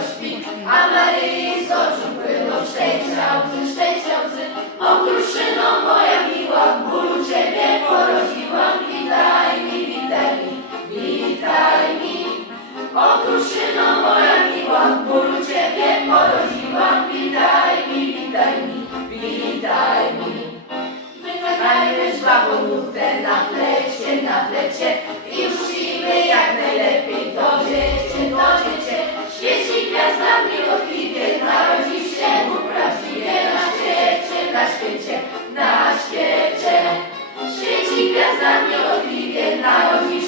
śpi, a Maryi z oczu płyną szczęścia łzy, szczęścia łzy. O kruszyno moja miła, w bólu Ciebie porodziłam, witaj mi, witaj mi, witaj mi. O kruszyno moja miła, w bólu Ciebie porodziłam. za nie odliwie na ogień.